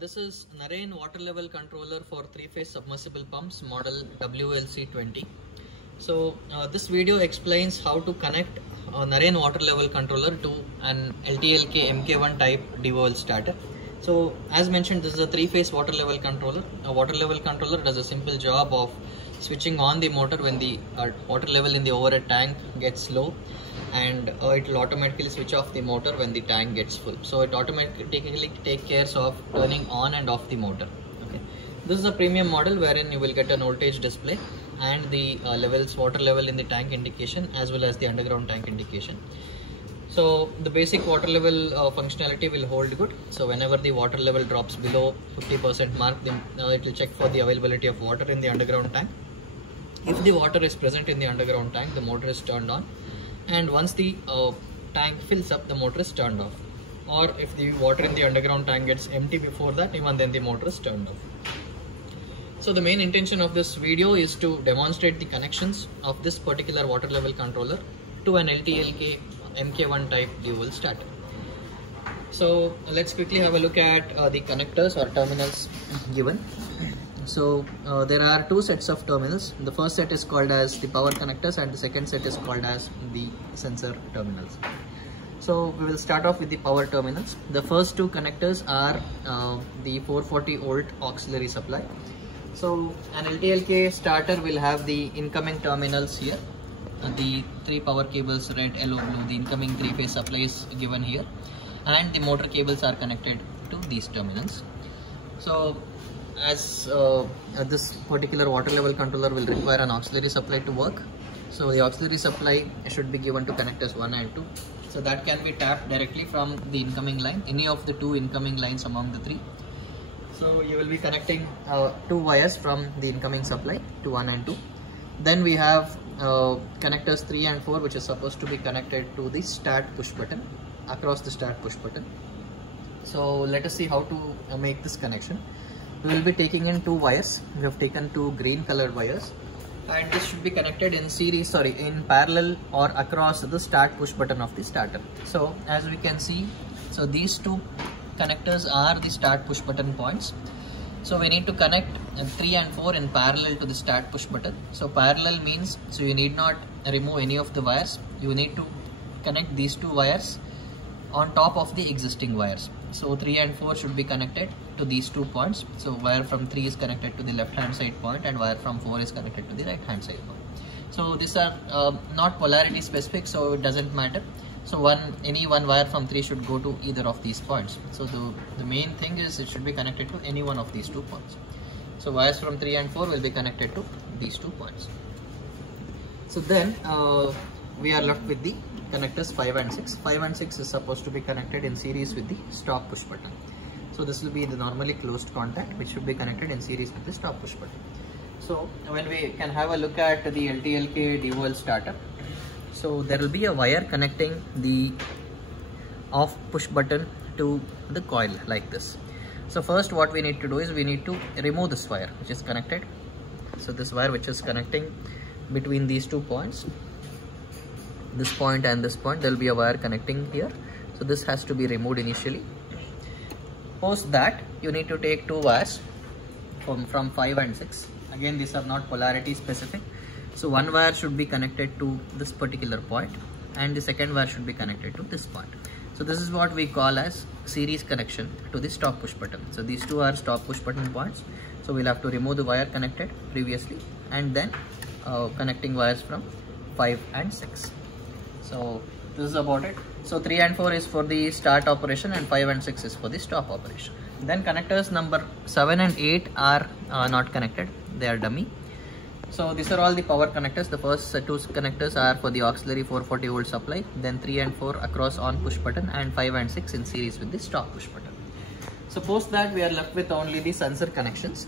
This is Narain water level controller for 3-phase submersible pumps model WLC20. So this video explains how to connect Narain water level controller to an LTLK MK1 type DOL starter. So as mentioned, this is a 3-phase water level controller. A water level controller does a simple job of switching on the motor when the water level in the overhead tank gets low, and it will automatically switch off the motor when the tank gets full. So it automatically takes care of turning on and off the motor. Okay, this is a premium model wherein you will get an voltage display and the water level in the tank indication as well as the underground tank indication. So the basic water level functionality will hold good. So whenever the water level drops below 50% mark, it will check for the availability of water in the underground tank. If the water is present in the underground tank, the motor is turned on, and once the tank fills up, the motor is turned off. Or if the water in the underground tank gets empty before that, even then the motor is turned off. So the main intention of this video is to demonstrate the connections of this particular water level controller to an LTLK MK1 type DOL starter. So let's quickly have a look at the connectors or terminals given. So there are two sets of terminals. The first set is called as the power connectors and the second set is called as the sensor terminals. So we will start off with the power terminals. The first two connectors are the 440 volt auxiliary supply. So an LTLK starter will have the incoming terminals here. The three power cables, red, yellow, blue, the incoming 3-phase supply is given here, and the motor cables are connected to these terminals. So as this particular water level controller will require an auxiliary supply to work, so the auxiliary supply should be given to connectors 1 and 2. So that can be tapped directly from the incoming line, any of the two incoming lines among the three. So you will be connecting two wires from the incoming supply to 1 and 2. Then we have connectors 3 and 4, which is supposed to be connected to the start push button, across the start push button. So let us see how to make this connection. We will be taking in two wires. We have taken two green colored wires, and this should be connected in parallel or across the start push button of the starter. So as we can see, so these two connectors are the start push button points. So we need to connect 3 and 4 in parallel to the start push button. So parallel means, so you need not remove any of the wires. You need to connect these two wires on top of the existing wires. So 3 and 4 should be connected to these 2 points. So wire from 3 is connected to the left hand side point and wire from 4 is connected to the right hand side point. So these are not polarity specific, so it doesn't matter. So any one wire from 3 should go to either of these points. So the main thing is it should be connected to any one of these 2 points. So wires from 3 and 4 will be connected to these 2 points. So then we are left with the connectors 5 and 6. 5 and 6 is supposed to be connected in series with the stop push button. So this will be the normally closed contact which should be connected in series with the stop push button. So when we can have a look at the LTLK DOL starter, so there will be a wire connecting the off push button to the coil like this. So first what we need to do is we need to remove this wire which is connected. So this wire which is connecting between these 2 points, this point and this point, there will be a wire connecting here. So this has to be removed initially. Post that you need to take 2 wires from 5 and 6. Again, these are not polarity specific. So one wire should be connected to this particular point and the second wire should be connected to this point. So this is what we call as series connection to the stop push button. So these 2 are stop push button points. So we'll have to remove the wire connected previously and then connecting wires from 5 and 6. So this is about it. So 3 and 4 is for the start operation and 5 and 6 is for the stop operation. Then connectors number 7 and 8 are not connected. They are dummy. So these are all the power connectors. The first 2 connectors are for the auxiliary 440 volt supply, then 3 and 4 across on push button and 5 and 6 in series with the stop push button. So post that we are left with only the sensor connections.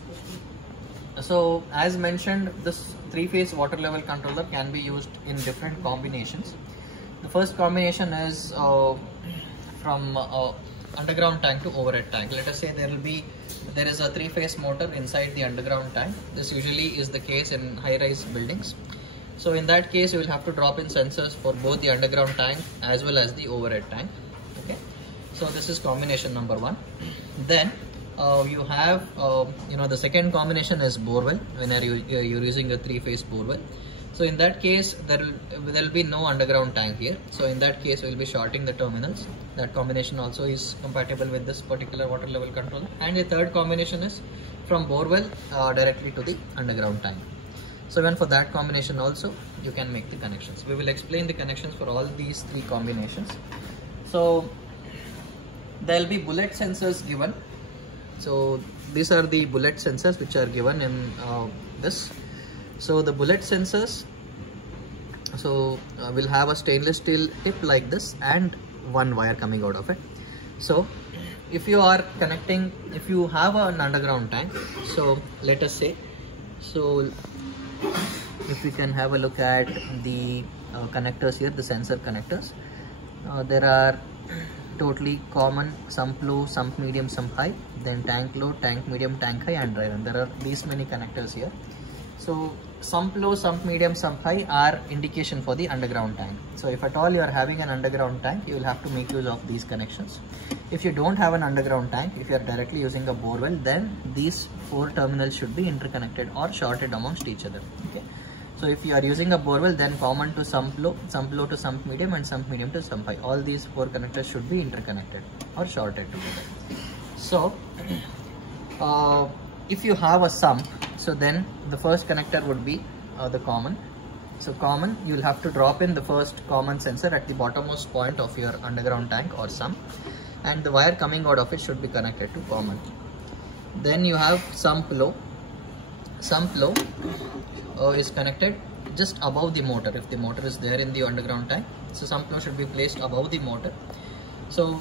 So as mentioned, this 3-phase water level controller can be used in different combinations. The first combination is from underground tank to overhead tank. Let us say there is a 3-phase motor inside the underground tank. This usually is the case in high-rise buildings. So in that case, you will have to drop in sensors for both the underground tank as well as the overhead tank. Okay. So this is combination number 1. Then you have the second combination is bore well when you're using a three-phase bore well. So in that case there will be no underground tank here, so in that case we will be shorting the terminals. That combination also is compatible with this particular water level controller. And the third combination is from bore well directly to the underground tank. So even for that combination also you can make the connections. We will explain the connections for all these three combinations. So there will be bullet sensors given. So these are the bullet sensors which are given in this. So the bullet sensors, will have a stainless steel tip like this and one wire coming out of it. So if you are connecting, if you have an underground tank, so let us say, so if we can have a look at the connectors here, the sensor connectors, there are totally common sump low, sump medium, sump high, then tank low, tank medium, tank high, and dry run. There are these many connectors here. So sump low, sump medium, sump high are indication for the underground tank. So if at all you are having an underground tank, you will have to make use of these connections. If you don't have an underground tank, if you are directly using a bore well, then these four terminals should be interconnected or shorted amongst each other. Okay. So if you are using a bore well, then common to sump low to sump medium, and sump medium to sump high. All these four connectors should be interconnected or shorted together. So if you have a sump, so then the first connector would be the common. So common, you will have to drop in the first common sensor at the bottommost point of your underground tank or sump, and the wire coming out of it should be connected to common. Then you have sump low. Sump low is connected just above the motor. If the motor is there in the underground tank, so sump low should be placed above the motor. So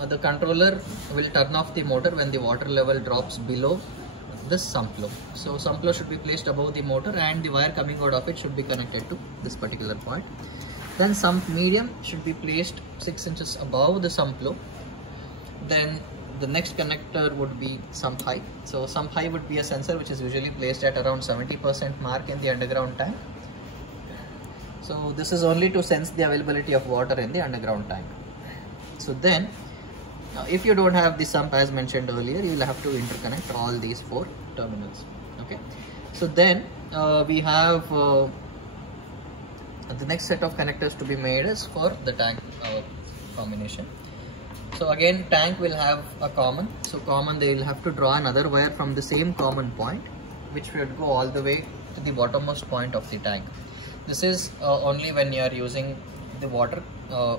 the controller will turn off the motor when the water level drops below this sump low. So sump low should be placed above the motor, and the wire coming out of it should be connected to this particular point. Then sump medium should be placed 6 inches above the sump low. Then the next connector would be sump high. So sump high would be a sensor which is usually placed at around 70% mark in the underground tank. So this is only to sense the availability of water in the underground tank. So then if you don't have the sump as mentioned earlier, you will have to interconnect all these four terminals. Okay. So then we have the next set of connectors to be made is for the tank combination. So again, tank will have a common. So common, they will have to draw another wire from the same common point, which would go all the way to the bottommost point of the tank. This is only when you are using the water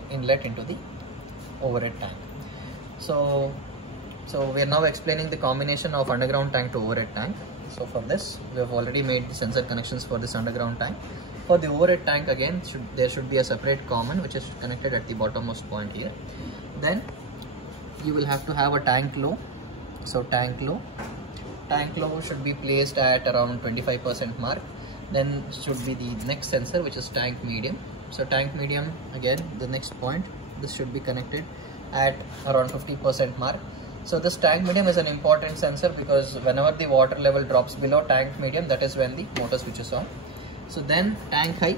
inlet into the overhead tank. So we are now explaining the combination of underground tank to overhead tank. So for this, we have already made the sensor connections for this underground tank. For the overhead tank, again, there should be a separate common which is connected at the bottommost point here. Then you will have to have a tank low. So tank low should be placed at around 25% mark. Then should be the next sensor, which is tank medium. So tank medium, again, the next point, this should be connected at around 50% mark. So this tank medium is an important sensor because whenever the water level drops below tank medium, that is when the motor switches on. So then tank high,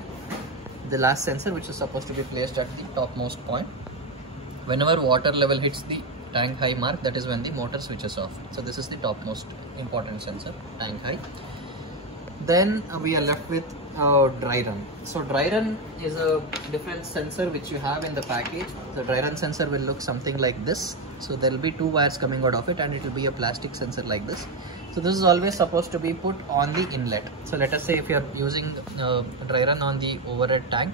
the last sensor, which is supposed to be placed at the topmost point. Whenever water level hits the tank high mark, that is when the motor switches off. So this is the topmost important sensor, tank high. Then we are left with dry run. So dry run is a different sensor which you have in the package. The dry run sensor will look something like this. So there will be two wires coming out of it, and it will be a plastic sensor like this. So this is always supposed to be put on the inlet. So let us say if you are using dry run on the overhead tank,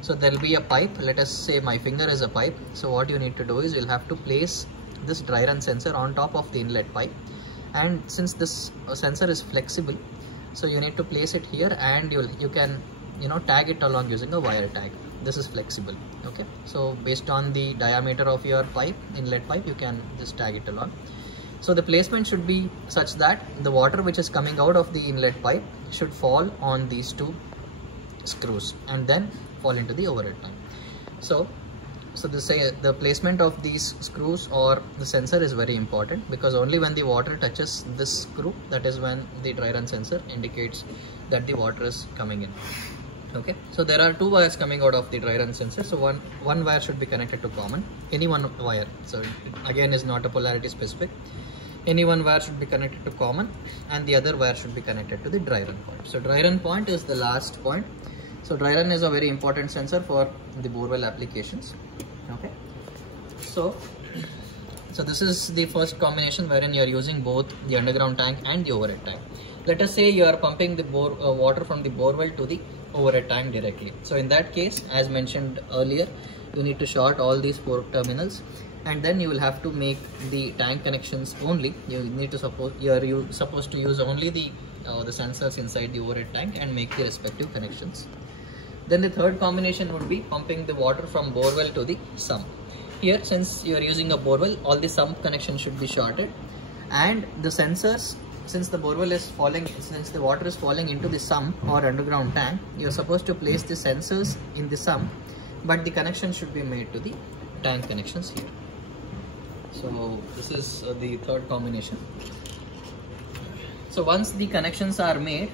so there will be a pipe. Let us say my finger is a pipe. So what you need to do is you'll have to place this dry run sensor on top of the inlet pipe, and since this sensor is flexible, so you need to place it here, and you can tag it along using a wire tag. This is flexible. Okay, so based on the diameter of your pipe, inlet pipe, you can just tag it along. So the placement should be such that the water which is coming out of the inlet pipe should fall on these two screws and then fall into the overhead tank. So the placement of these screws or the sensor is very important, because only when the water touches this screw, that is when the dry run sensor indicates that the water is coming in. Okay, so there are two wires coming out of the dry run sensor. So one wire should be connected to common, any one wire. So it again is not a polarity specific. any one wire should be connected to common and the other wire should be connected to the dry run point. So dry run point is the last point. So dry run is a very important sensor for the borewell applications. Okay, so this is the first combination wherein you are using both the underground tank and the overhead tank. Let us say you are pumping the water from the borewell to the overhead tank directly. So in that case, as mentioned earlier, you need to short all these 4 terminals, and then you will have to make the tank connections only. You need to you're supposed to use only the sensors inside the overhead tank and make the respective connections. Then the third combination would be pumping the water from borewell to the sump. Here, since you are using a borewell, all the sump connections should be shorted, and the sensors, since the borewell is falling, since the water is falling into the sump or underground tank, you are supposed to place the sensors in the sump, but the connection should be made to the tank connections here. So this is the third combination. So once the connections are made,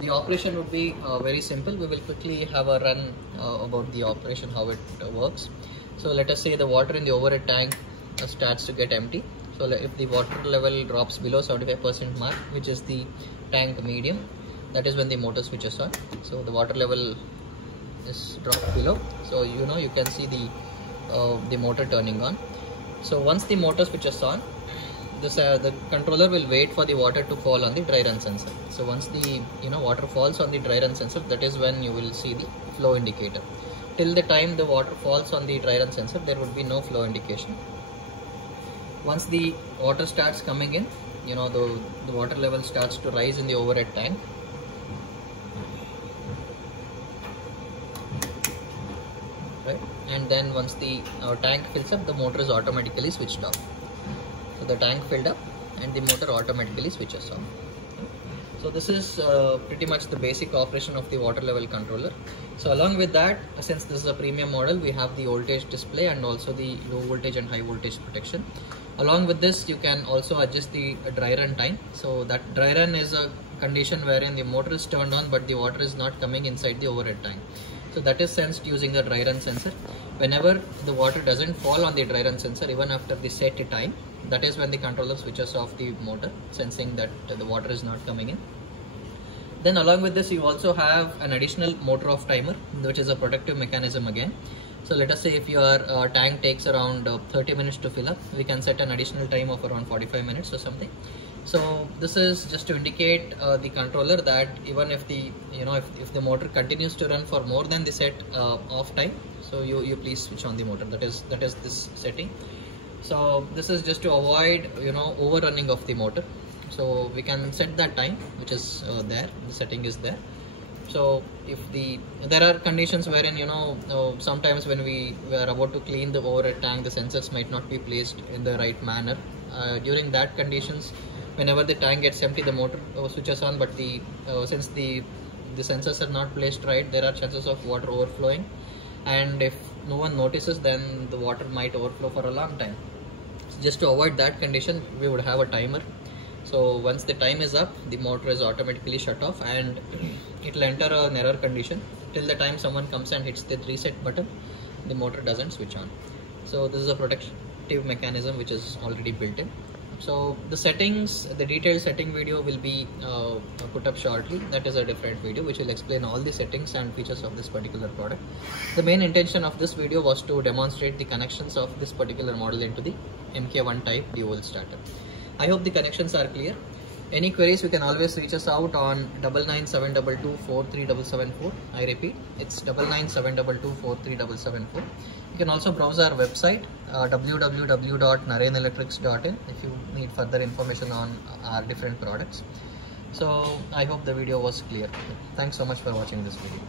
the operation would be very simple. We will quickly have a run about the operation, how it works. So let us say the water in the overhead tank starts to get empty. So if the water level drops below 75% mark, which is the tank medium, that is when the motor switches on. So the water level is dropped below, so you can see the motor turning on. So once the motor switches on, the controller will wait for the water to fall on the dry run sensor. So once the water falls on the dry run sensor, that is when you will see the flow indicator. Till the time the water falls on the dry run sensor, there would be no flow indication. Once the water starts coming in, the water level starts to rise in the overhead tank. Right? And then once the tank fills up, the motor is automatically switched off. So the tank filled up and the motor automatically switches off. So this is pretty much the basic operation of the water level controller. So along with that, since this is a premium model, we have the voltage display and also the low voltage and high voltage protection. Along with this, you can also adjust the dry run time. So that dry run is a condition wherein the motor is turned on but the water is not coming inside the overhead tank. So that is sensed using a dry run sensor. Whenever the water doesn't fall on the dry run sensor, even after the set time, that is when the controller switches off the motor, sensing that the water is not coming in. Then along with this, you also have an additional motor off timer, which is a protective mechanism again. So let us say if your tank takes around 30 minutes to fill up, we can set an additional time of around 45 minutes or something. So this is just to indicate the controller that even if the if the motor continues to run for more than the set off time, so you please switch on the motor. That is this setting. So this is just to avoid overrunning of the motor. So we can set that time, which is there. The setting is there. So if there are conditions wherein sometimes when we are about to clean the overhead tank, the sensors might not be placed in the right manner. During that conditions, whenever the tank gets empty, the motor switches on, but since the sensors are not placed right, there are chances of water overflowing, and if no one notices, then the water might overflow for a long time. So just to avoid that condition, we would have a timer. So once the time is up, the motor is automatically shut off and it will enter an error condition. Till the time someone comes and hits the reset button, the motor doesn't switch on. So this is a protective mechanism which is already built in. So the settings, the detailed setting video will be put up shortly. That is a different video which will explain all the settings and features of this particular product. The main intention of this video was to demonstrate the connections of this particular model into the MK1 type dual starter. I hope the connections are clear. Any queries, you can always reach us out on 99722 I repeat, it's 99722 You can also browse our website www.narenelectrics.in if you need further information on our different products. So I hope the video was clear. Thanks so much for watching this video.